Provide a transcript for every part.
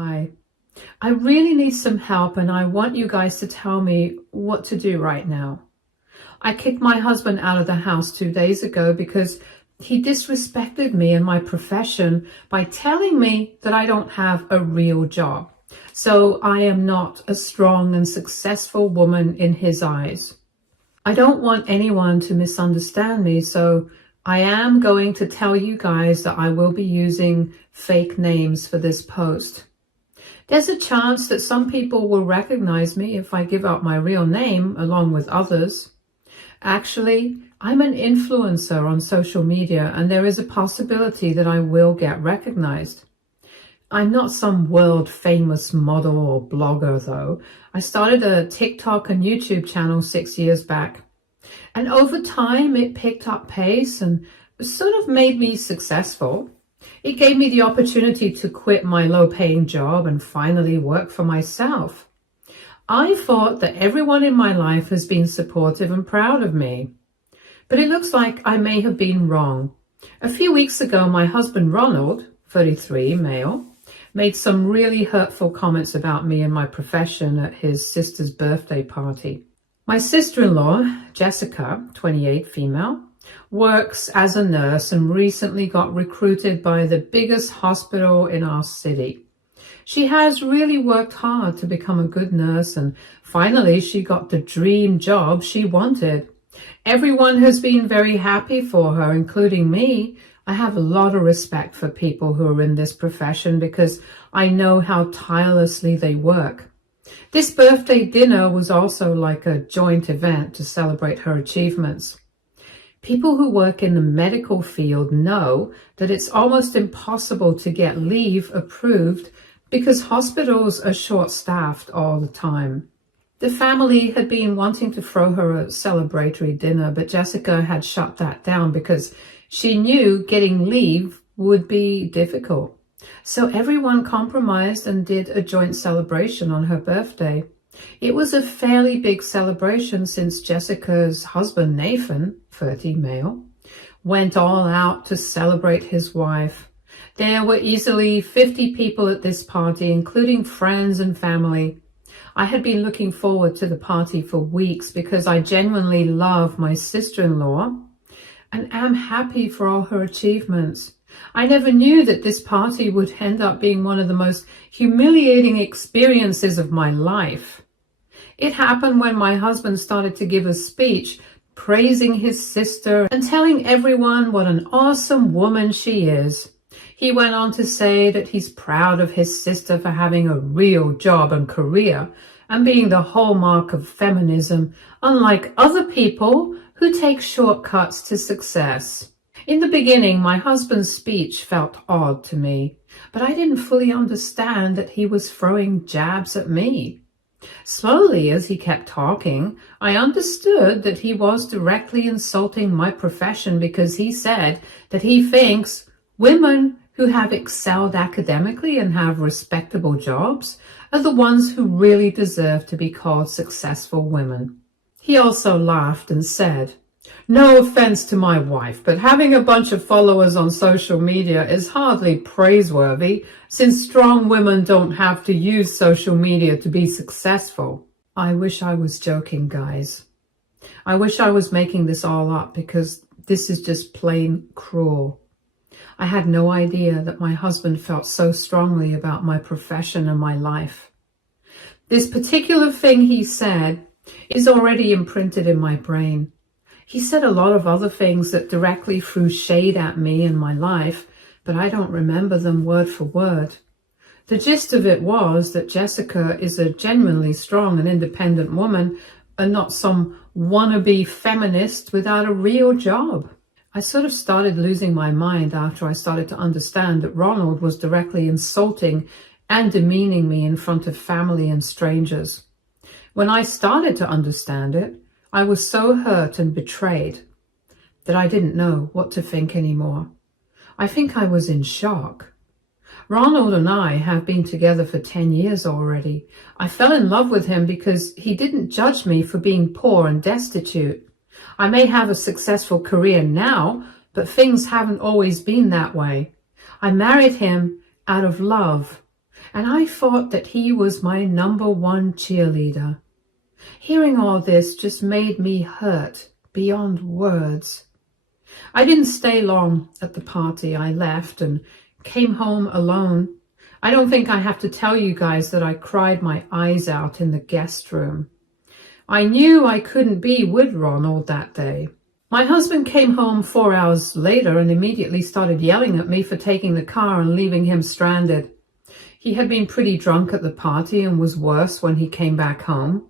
Hi. I really need some help and I want you guys to tell me what to do right now. I kicked my husband out of the house 2 days ago because he disrespected me and my profession by telling me that I don't have a real job. So I am not a strong and successful woman in his eyes. I don't want anyone to misunderstand me, so I am going to tell you guys that I will be using fake names for this post. There's a chance that some people will recognize me if I give out my real name along with others. Actually, I'm an influencer on social media and there is a possibility that I will get recognized. I'm not some world famous model or blogger though. I started a TikTok and YouTube channel 6 years back. And over time it picked up pace and sort of made me successful. It gave me the opportunity to quit my low-paying job and finally work for myself. I thought that everyone in my life has been supportive and proud of me. But it looks like I may have been wrong. A few weeks ago, my husband Ronald, 33, male, made some really hurtful comments about me and my profession at his sister's birthday party. My sister-in-law, Jessica, 28, female, works as a nurse and recently got recruited by the biggest hospital in our city. She has really worked hard to become a good nurse and finally she got the dream job she wanted. Everyone has been very happy for her, including me. I have a lot of respect for people who are in this profession because I know how tirelessly they work. This birthday dinner was also like a joint event to celebrate her achievements. People who work in the medical field know that it's almost impossible to get leave approved because hospitals are short-staffed all the time. The family had been wanting to throw her a celebratory dinner, but Jessica had shut that down because she knew getting leave would be difficult. So everyone compromised and did a joint celebration on her birthday. It was a fairly big celebration since Jessica's husband, Nathan, 30, male, went all out to celebrate his wife. There were easily 50 people at this party, including friends and family. I had been looking forward to the party for weeks because I genuinely love my sister-in-law and am happy for all her achievements. I never knew that this party would end up being one of the most humiliating experiences of my life. It happened when my husband started to give a speech praising his sister and telling everyone what an awesome woman she is. He went on to say that he's proud of his sister for having a real job and career and being the hallmark of feminism, unlike other people who take shortcuts to success. In the beginning, my husband's speech felt odd to me, but I didn't fully understand that he was throwing jabs at me. Slowly, as he kept talking, I understood that he was directly insulting my profession because he said that he thinks women who have excelled academically and have respectable jobs are the ones who really deserve to be called successful women. He also laughed and said, "No offense to my wife, but having a bunch of followers on social media is hardly praiseworthy since strong women don't have to use social media to be successful." I wish I was joking, guys. I wish I was making this all up because this is just plain cruel. I had no idea that my husband felt so strongly about my profession and my life. This particular thing he said is already imprinted in my brain. He said a lot of other things that directly threw shade at me and my life, but I don't remember them word for word. The gist of it was that Jessica is a genuinely strong and independent woman and not some wannabe feminist without a real job. I sort of started losing my mind after I started to understand that Ronald was directly insulting and demeaning me in front of family and strangers. When I started to understand it, I was so hurt and betrayed that I didn't know what to think anymore. I think I was in shock. Ronald and I have been together for 10 years already. I fell in love with him because he didn't judge me for being poor and destitute. I may have a successful career now, but things haven't always been that way. I married him out of love. and I thought that he was my #1 cheerleader. Hearing all this just made me hurt beyond words. I didn't stay long at the party. I left and came home alone. I don't think I have to tell you guys that I cried my eyes out in the guest room. I knew I couldn't be with Ronald that day. My husband came home 4 hours later and immediately started yelling at me for taking the car and leaving him stranded. He had been pretty drunk at the party and was worse when he came back home.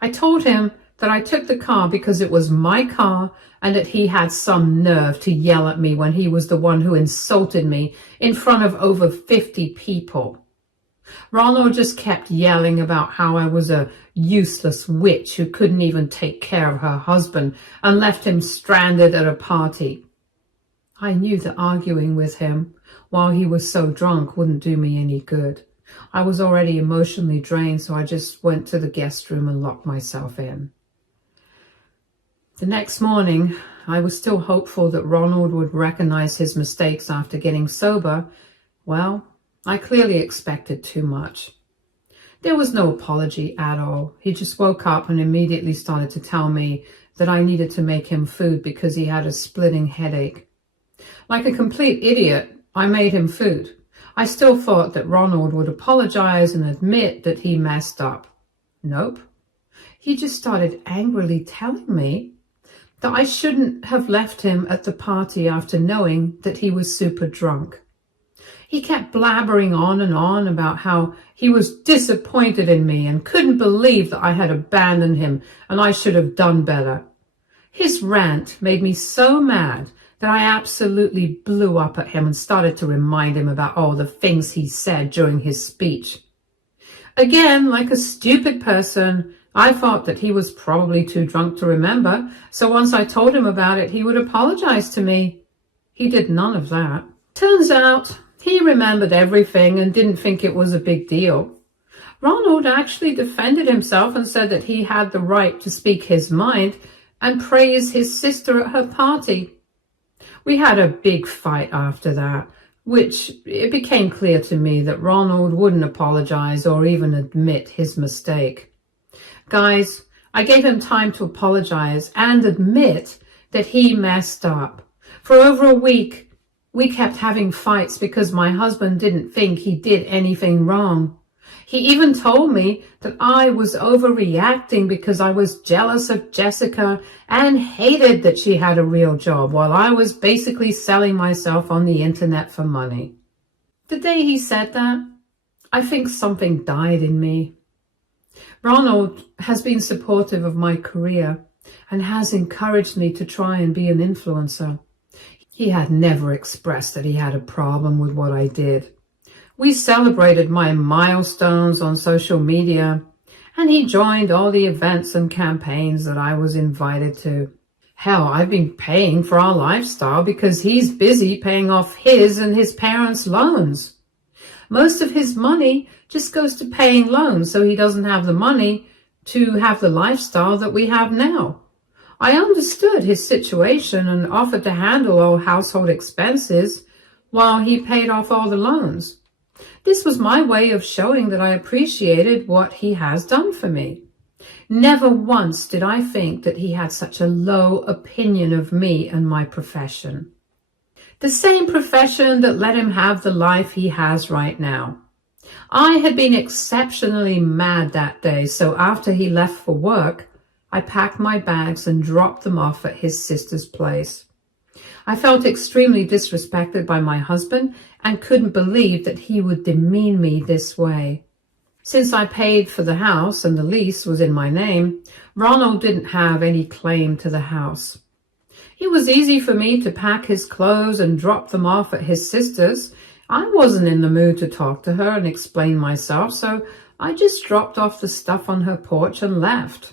I told him that I took the car because it was my car and that he had some nerve to yell at me when he was the one who insulted me in front of over 50 people. Ronald just kept yelling about how I was a useless witch who couldn't even take care of her husband and left him stranded at a party. I knew that arguing with him while he was so drunk wouldn't do me any good. I was already emotionally drained, so I just went to the guest room and locked myself in. The next morning, I was still hopeful that Ronald would recognize his mistakes after getting sober. Well, I clearly expected too much. There was no apology at all. He just woke up and immediately started to tell me that I needed to make him food because he had a splitting headache. Like a complete idiot, I made him food. I still thought that Ronald would apologize and admit that he messed up. Nope. He just started angrily telling me that I shouldn't have left him at the party after knowing that he was super drunk. He kept blabbering on and on about how he was disappointed in me and couldn't believe that I had abandoned him and I should have done better. His rant made me so mad that I absolutely blew up at him and started to remind him about all the things he said during his speech. Again, like a stupid person, I thought that he was probably too drunk to remember, so once I told him about it, he would apologize to me. He did none of that. Turns out, he remembered everything and didn't think it was a big deal. Ronald actually defended himself and said that he had the right to speak his mind and praise his sister at her party. We had a big fight after that, which it became clear to me that Ronald wouldn't apologize or even admit his mistake. Guys, I gave him time to apologize and admit that he messed up. For over a week, we kept having fights because my husband didn't think he did anything wrong. He even told me that I was overreacting because I was jealous of Jessica and hated that she had a real job while I was basically selling myself on the internet for money. The day he said that, I think something died in me. Ronald has been supportive of my career and has encouraged me to try and be an influencer. He had never expressed that he had a problem with what I did. We celebrated my milestones on social media, and he joined all the events and campaigns that I was invited to. Hell, I've been paying for our lifestyle because he's busy paying off his and his parents' loans. Most of his money just goes to paying loans, so he doesn't have the money to have the lifestyle that we have now. I understood his situation and offered to handle all household expenses while he paid off all the loans. This was my way of showing that I appreciated what he has done for me. Never once did I think that he had such a low opinion of me and my profession. The same profession that let him have the life he has right now. I had been exceptionally mad that day, so after he left for work, I packed my bags and dropped them off at his sister's place. I felt extremely disrespected by my husband and couldn't believe that he would demean me this way. Since I paid for the house and the lease was in my name, Ronald didn't have any claim to the house. It was easy for me to pack his clothes and drop them off at his sister's. I wasn't in the mood to talk to her and explain myself, so I just dropped off the stuff on her porch and left.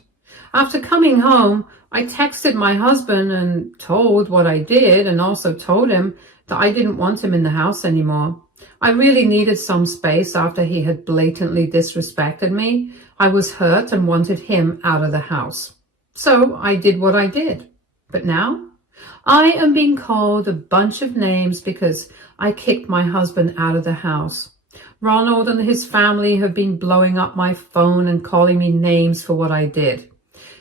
After coming home, I texted my husband and told what I did and also told him that I didn't want him in the house anymore. I really needed some space after he had blatantly disrespected me. I was hurt and wanted him out of the house. So I did what I did. But now I am being called a bunch of names because I kicked my husband out of the house. Ronald and his family have been blowing up my phone and calling me names for what I did.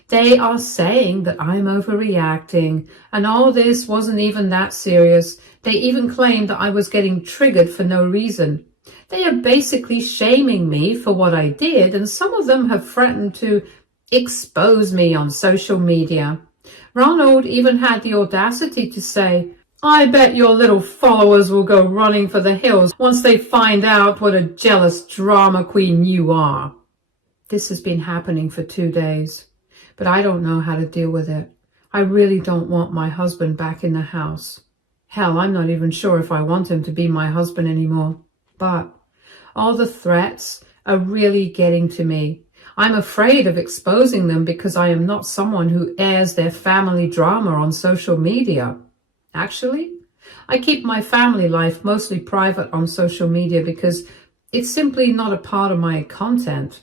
They are saying that I'm overreacting and all this wasn't even that serious. They even claimed that I was getting triggered for no reason. They are basically shaming me for what I did, and some of them have threatened to expose me on social media. Ronald even had the audacity to say, "I bet your little followers will go running for the hills once they find out what a jealous drama queen you are." This has been happening for 2 days, but I don't know how to deal with it. I really don't want my husband back in the house. Hell, I'm not even sure if I want him to be my husband anymore. But all the threats are really getting to me. I'm afraid of exposing them because I am not someone who airs their family drama on social media. Actually, I keep my family life mostly private on social media because it's simply not a part of my content.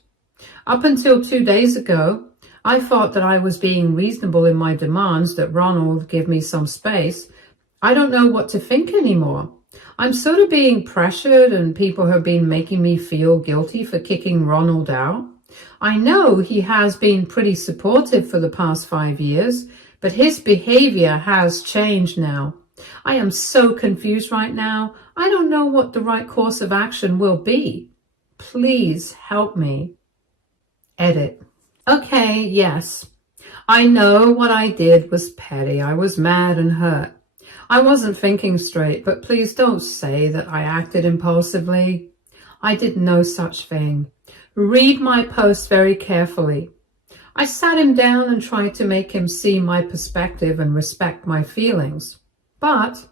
Up until 2 days ago, I thought that I was being reasonable in my demands that Ronald give me some space. I don't know what to think anymore. I'm sort of being pressured and people have been making me feel guilty for kicking Ronald out. I know he has been pretty supportive for the past 5 years, but his behavior has changed now. I am so confused right now. I don't know what the right course of action will be. Please help me. Edit. Okay, yes. I know what I did was petty. I was mad and hurt. I wasn't thinking straight, but please don't say that I acted impulsively. I did no such thing. Read my post very carefully. I sat him down and tried to make him see my perspective and respect my feelings. But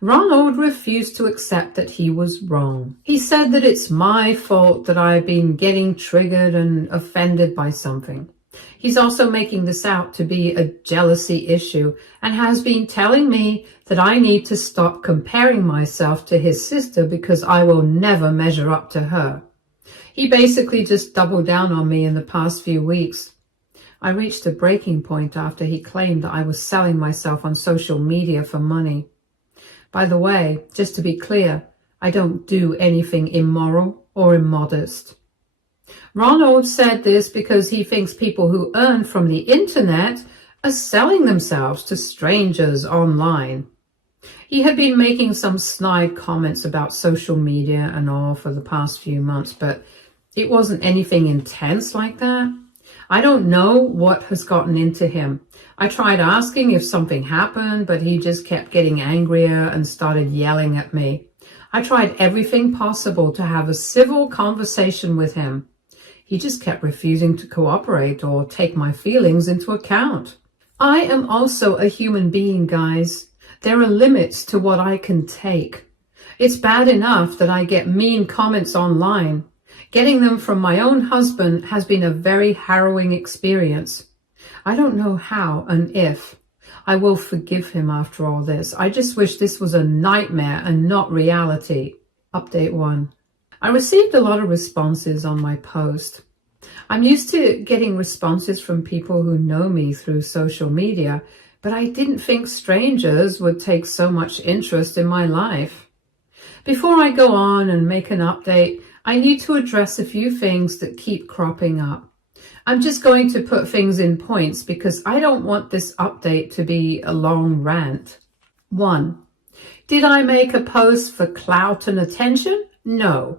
Ronald refused to accept that he was wrong. He said that it's my fault that I've been getting triggered and offended by something. He's also making this out to be a jealousy issue and has been telling me that I need to stop comparing myself to his sister because I will never measure up to her. He basically just doubled down on me in the past few weeks. I reached a breaking point after he claimed that I was selling myself on social media for money. By the way, just to be clear, I don't do anything immoral or immodest. Ronald said this because he thinks people who earn from the internet are selling themselves to strangers online. He had been making some snide comments about social media and all for the past few months, but it wasn't anything intense like that. I don't know what has gotten into him. I tried asking if something happened, but he just kept getting angrier and started yelling at me. I tried everything possible to have a civil conversation with him. He just kept refusing to cooperate or take my feelings into account. I am also a human being, guys. There are limits to what I can take. It's bad enough that I get mean comments online. Getting them from my own husband has been a very harrowing experience. I don't know how and if I will forgive him after all this. I just wish this was a nightmare and not reality. Update 1. I received a lot of responses on my post. I'm used to getting responses from people who know me through social media, but I didn't think strangers would take so much interest in my life. Before I go on and make an update, I need to address a few things that keep cropping up. I'm just going to put things in points because I don't want this update to be a long rant. 1. Did I make a post for clout and attention? No,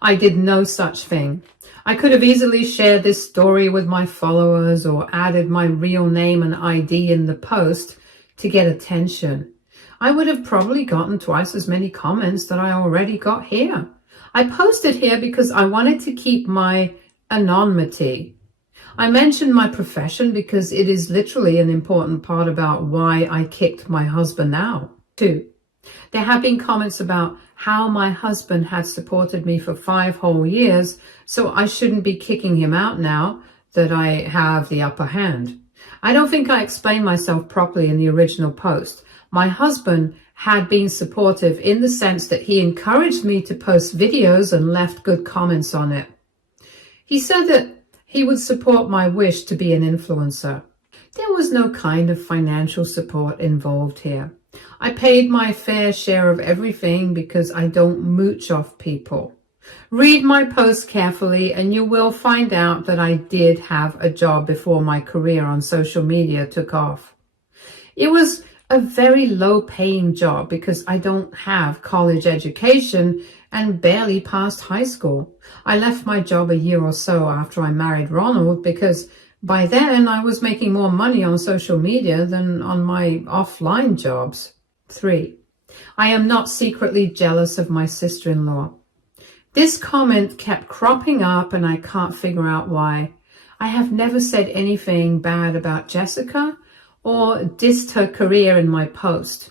I did no such thing. I could have easily shared this story with my followers or added my real name and ID in the post to get attention. I would have probably gotten twice as many comments that I already got here. I posted here because I wanted to keep my anonymity. I mentioned my profession because it is literally an important part about why I kicked my husband out. 2. There have been comments about how my husband had supported me for 5 whole years, so I shouldn't be kicking him out now that I have the upper hand. I don't think I explained myself properly in the original post. My husband had been supportive in the sense that he encouraged me to post videos and left good comments on it. He said that he would support my wish to be an influencer. There was no kind of financial support involved here. I paid my fair share of everything because I don't mooch off people. Read my post carefully and you will find out that I did have a job before my career on social media took off. It was a very low-paying job because I don't have college education and barely passed high school. I left my job a year or so after I married Ronald because by then I was making more money on social media than on my offline jobs. 3. I am not secretly jealous of my sister-in-law. This comment kept cropping up and I can't figure out why. I have never said anything bad about Jessica or dissed her career in my post.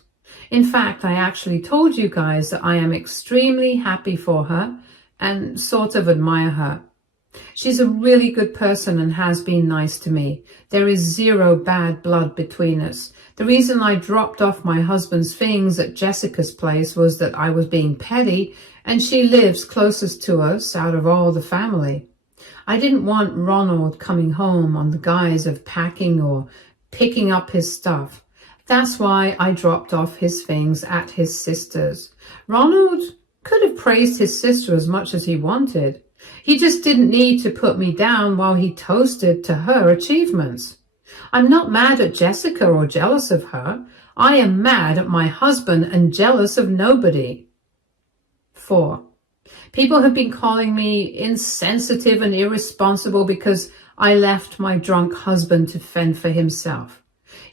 In fact, I actually told you guys that I am extremely happy for her and sort of admire her. She's a really good person and has been nice to me. There is zero bad blood between us. The reason I dropped off my husband's things at Jessica's place was that I was being petty and she lives closest to us out of all the family. I didn't want Ronald coming home on the guise of packing or picking up his stuff. That's why I dropped off his things at his sister's. Ronald could have praised his sister as much as he wanted. He just didn't need to put me down while he toasted to her achievements. I'm not mad at Jessica or jealous of her. I am mad at my husband and jealous of nobody. 4. People have been calling me insensitive and irresponsible because I left my drunk husband to fend for himself.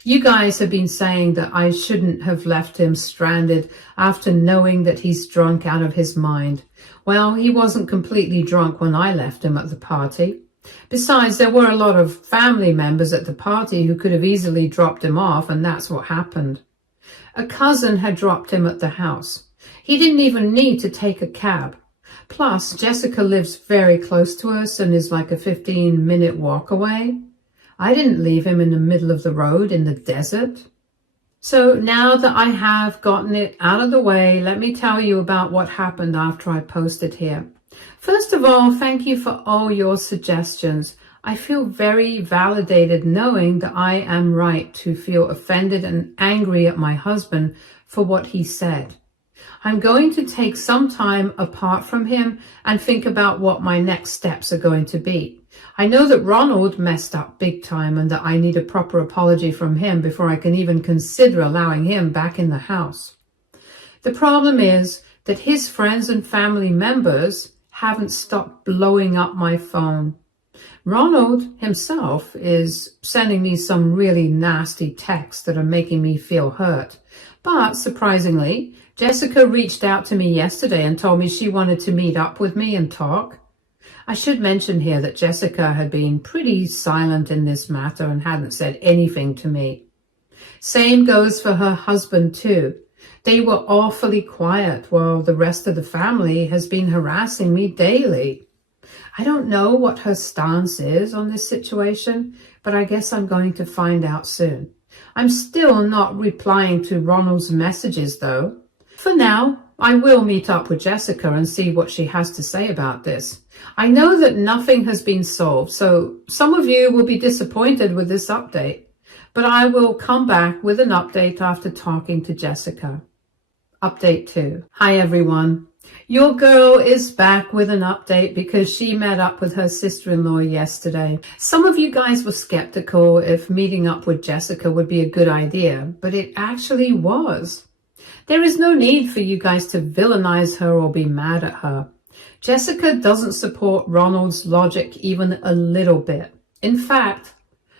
You guys have been saying that I shouldn't have left him stranded after knowing that he's drunk out of his mind. Well, he wasn't completely drunk when I left him at the party. Besides, there were a lot of family members at the party who could have easily dropped him off, and that's what happened. A cousin had dropped him at the house. He didn't even need to take a cab. Plus, Jessica lives very close to us and is like a 15-minute walk away. I didn't leave him in the middle of the road in the desert. So now that I have gotten it out of the way, let me tell you about what happened after I posted here. First of all, thank you for all your suggestions. I feel very validated knowing that I am right to feel offended and angry at my husband for what he said. I'm going to take some time apart from him and think about what my next steps are going to be. I know that Ronald messed up big time and that I need a proper apology from him before I can even consider allowing him back in the house. The problem is that his friends and family members haven't stopped blowing up my phone. Ronald himself is sending me some really nasty texts that are making me feel hurt. But surprisingly, Jessica reached out to me yesterday and told me she wanted to meet up with me and talk. I should mention here that Jessica had been pretty silent in this matter and hadn't said anything to me. Same goes for her husband too. They were awfully quiet while the rest of the family has been harassing me daily. I don't know what her stance is on this situation, but I guess I'm going to find out soon. I'm still not replying to Ronald's messages though. For now, I will meet up with Jessica and see what she has to say about this. I know that nothing has been solved, so some of you will be disappointed with this update, but I will come back with an update after talking to Jessica. Update 2. Hi everyone. Your girl is back with an update because she met up with her sister-in-law yesterday. Some of you guys were skeptical if meeting up with Jessica would be a good idea, but it actually was. There is no need for you guys to villainize her or be mad at her. Jessica doesn't support Ronald's logic even a little bit. In fact,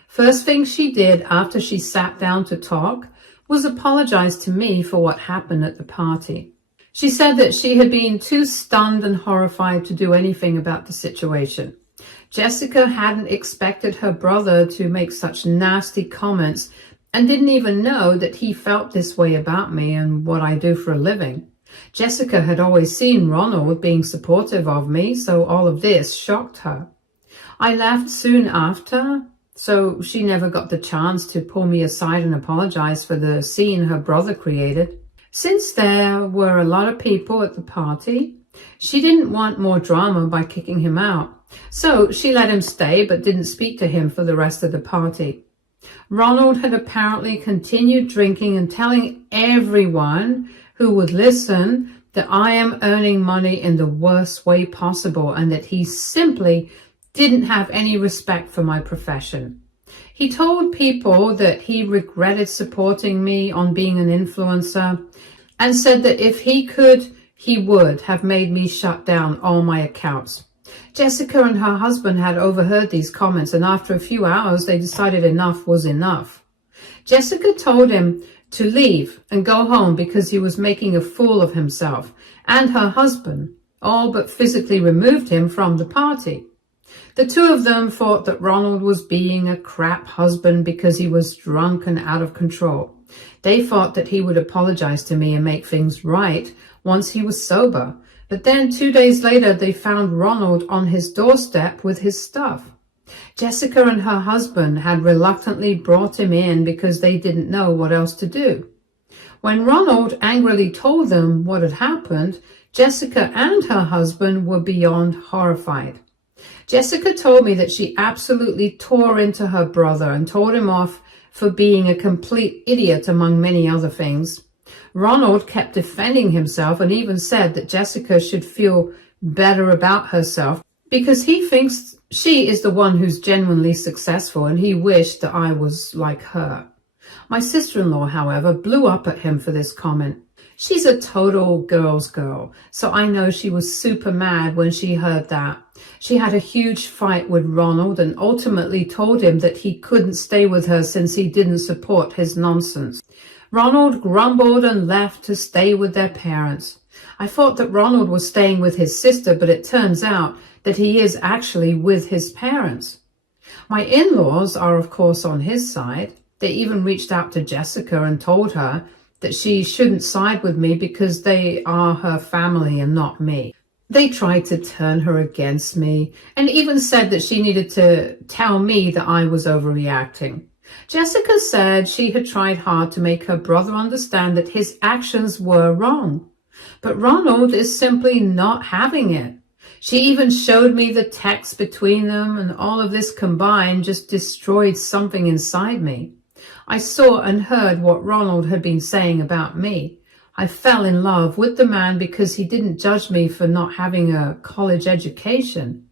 first thing she did after she sat down to talk was apologize to me for what happened at the party. She said that she had been too stunned and horrified to do anything about the situation. Jessica hadn't expected her brother to make such nasty comments and didn't even know that he felt this way about me and what I do for a living. Jessica had always seen Ronald being supportive of me, so all of this shocked her. I left soon after, so she never got the chance to pull me aside and apologize for the scene her brother created. Since there were a lot of people at the party, she didn't want more drama by kicking him out. So she let him stay but didn't speak to him for the rest of the party. Ronald had apparently continued drinking and telling everyone who would listen that I am earning money in the worst way possible and that he simply didn't have any respect for my profession. He told people that he regretted supporting me on being an influencer and said that if he could, he would have made me shut down all my accounts. Jessica and her husband had overheard these comments, and after a few hours, they decided enough was enough. Jessica told him to leave and go home because he was making a fool of himself, and her husband all but physically removed him from the party. The two of them thought that Ronald was being a crap husband because he was drunk and out of control. They thought that he would apologize to me and make things right once he was sober. But then 2 days later, they found Ronald on his doorstep with his stuff. Jessica and her husband had reluctantly brought him in because they didn't know what else to do. When Ronald angrily told them what had happened, Jessica and her husband were beyond horrified. Jessica told me that she absolutely tore into her brother and told him off for being a complete idiot, among many other things. Ronald kept defending himself and even said that Jessica should feel better about herself because he thinks she is the one who's genuinely successful and he wished that I was like her. My sister-in-law, however, blew up at him for this comment. She's a total girl's girl, so I know she was super mad when she heard that. She had a huge fight with Ronald and ultimately told him that he couldn't stay with her since he didn't support his nonsense. Ronald grumbled and left to stay with their parents. I thought that Ronald was staying with his sister, but it turns out that he is actually with his parents. My in-laws are, of course, on his side. They even reached out to Jessica and told her that she shouldn't side with me because they are her family and not me. They tried to turn her against me and even said that she needed to tell me that I was overreacting. Jessica said she had tried hard to make her brother understand that his actions were wrong, but Ronald is simply not having it. She even showed me the text between them, and all of this combined just destroyed something inside me. I saw and heard what Ronald had been saying about me. I fell in love with the man because he didn't judge me for not having a college education.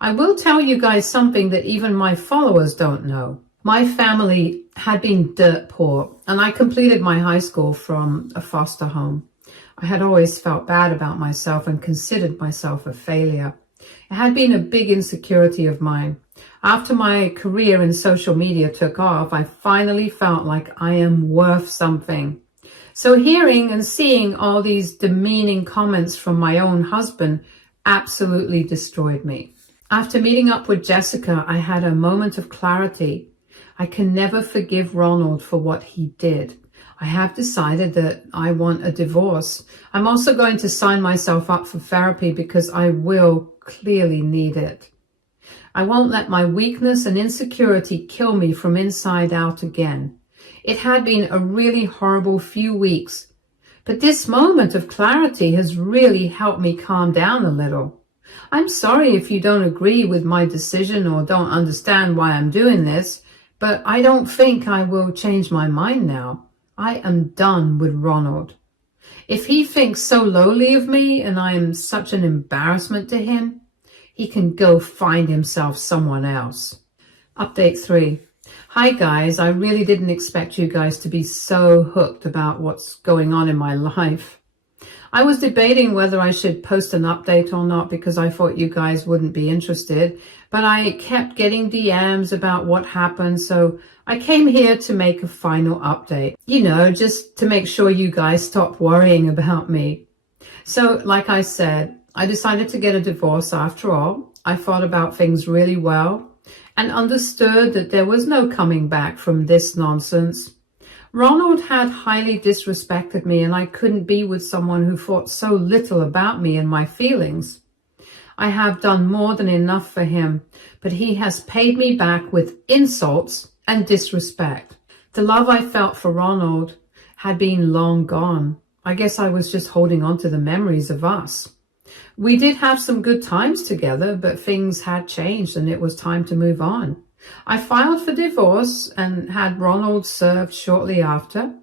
I will tell you guys something that even my followers don't know. My family had been dirt poor, and I completed my high school from a foster home. I had always felt bad about myself and considered myself a failure. It had been a big insecurity of mine. After my career in social media took off, I finally felt like I am worth something. So hearing and seeing all these demeaning comments from my own husband absolutely destroyed me. After meeting up with Jessica, I had a moment of clarity. I can never forgive Ronald for what he did. I have decided that I want a divorce. I'm also going to sign myself up for therapy because I will clearly need it. I won't let my weakness and insecurity kill me from inside out again. It had been a really horrible few weeks, but this moment of clarity has really helped me calm down a little. I'm sorry if you don't agree with my decision or don't understand why I'm doing this, but I don't think I will change my mind now. I am done with Ronald. If he thinks so lowly of me and I am such an embarrassment to him, he can go find himself someone else. Update 3. Hi guys, I really didn't expect you guys to be so hooked about what's going on in my life. I was debating whether I should post an update or not because I thought you guys wouldn't be interested, but I kept getting DMs about what happened, so I came here to make a final update. You know, just to make sure you guys stop worrying about me. So, like I said, I decided to get a divorce after all. I thought about things really well and understood that there was no coming back from this nonsense. Ronald had highly disrespected me, and I couldn't be with someone who thought so little about me and my feelings. I have done more than enough for him, but he has paid me back with insults and disrespect. The love I felt for Ronald had been long gone. I guess I was just holding on to the memories of us. We did have some good times together, but things had changed and it was time to move on. I filed for divorce and had Ronald served shortly after.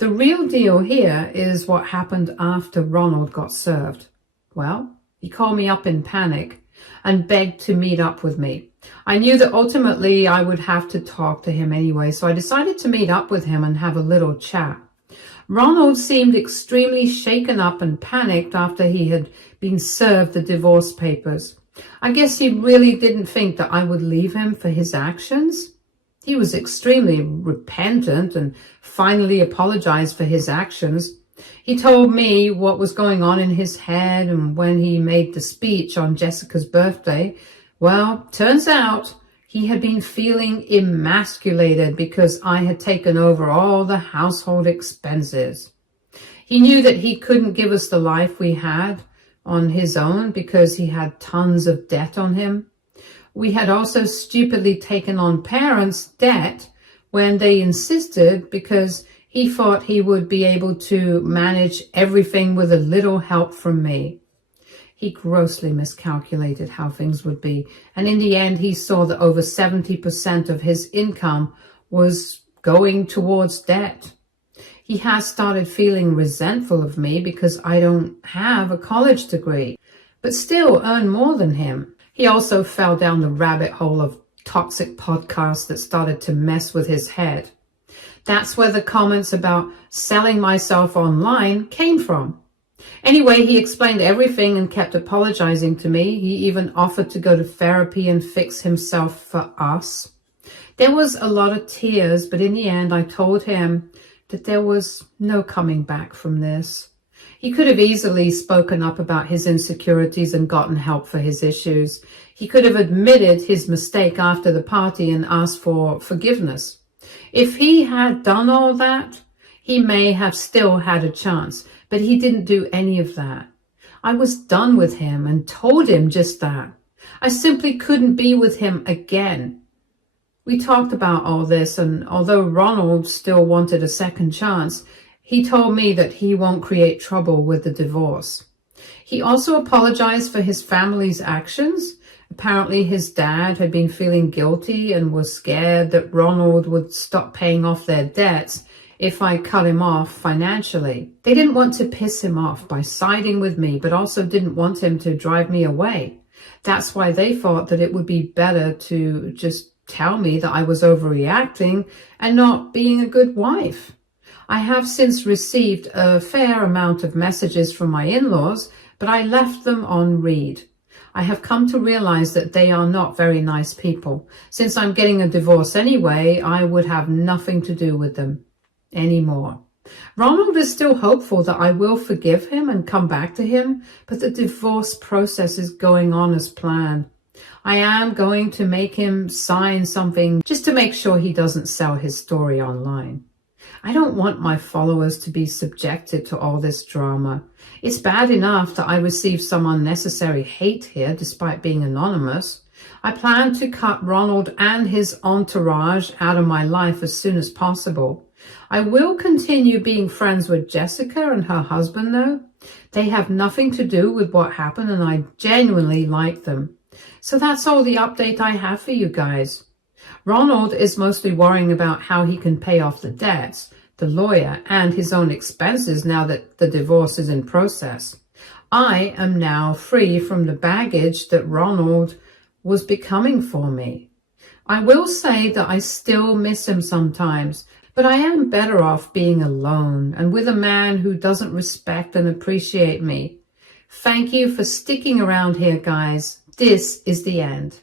The real deal here is what happened after Ronald got served. Well, he called me up in panic and begged to meet up with me. I knew that ultimately I would have to talk to him anyway, so I decided to meet up with him and have a little chat. Ronald seemed extremely shaken up and panicked after he had been served the divorce papers. I guess he really didn't think that I would leave him for his actions. He was extremely repentant and finally apologized for his actions. He told me what was going on in his head, and when he made the speech on Jessica's birthday, well, turns out he had been feeling emasculated because I had taken over all the household expenses. He knew that he couldn't give us the life we had on his own because he had tons of debt on him. We had also stupidly taken on parents' debt when they insisted because he thought he would be able to manage everything with a little help from me. He grossly miscalculated how things would be, and in the end he saw that over 70% of his income was going towards debt. He has started feeling resentful of me because I don't have a college degree, but still earn more than him. He also fell down the rabbit hole of toxic podcasts that started to mess with his head. That's where the comments about selling myself online came from. Anyway, he explained everything and kept apologizing to me. He even offered to go to therapy and fix himself for us. There was a lot of tears, but in the end I told him that there was no coming back from this. He could have easily spoken up about his insecurities and gotten help for his issues. He could have admitted his mistake after the party and asked for forgiveness. If he had done all that, he may have still had a chance, but he didn't do any of that. I was done with him and told him just that. I simply couldn't be with him again. We talked about all this, and although Ronald still wanted a second chance, he told me that he won't create trouble with the divorce. He also apologized for his family's actions. Apparently his dad had been feeling guilty and was scared that Ronald would stop paying off their debts if I cut him off financially. They didn't want to piss him off by siding with me, but also didn't want him to drive me away. That's why they thought that it would be better to just tell me that I was overreacting and not being a good wife. I have since received a fair amount of messages from my in-laws, but I left them on read. I have come to realize that they are not very nice people. Since I'm getting a divorce anyway, I would have nothing to do with them anymore. Ronald is still hopeful that I will forgive him and come back to him, but the divorce process is going on as planned. I am going to make him sign something just to make sure he doesn't sell his story online. I don't want my followers to be subjected to all this drama. It's bad enough that I receive some unnecessary hate here despite being anonymous. I plan to cut Ronald and his entourage out of my life as soon as possible. I will continue being friends with Jessica and her husband though. They have nothing to do with what happened and I genuinely like them. So that's all the update I have for you guys. Ronald is mostly worrying about how he can pay off the debts, the lawyer, and his own expenses now that the divorce is in process. I am now free from the baggage that Ronald was becoming for me. I will say that I still miss him sometimes, but I am better off being alone and with a man who doesn't respect and appreciate me. Thank you for sticking around here, guys. This is the end.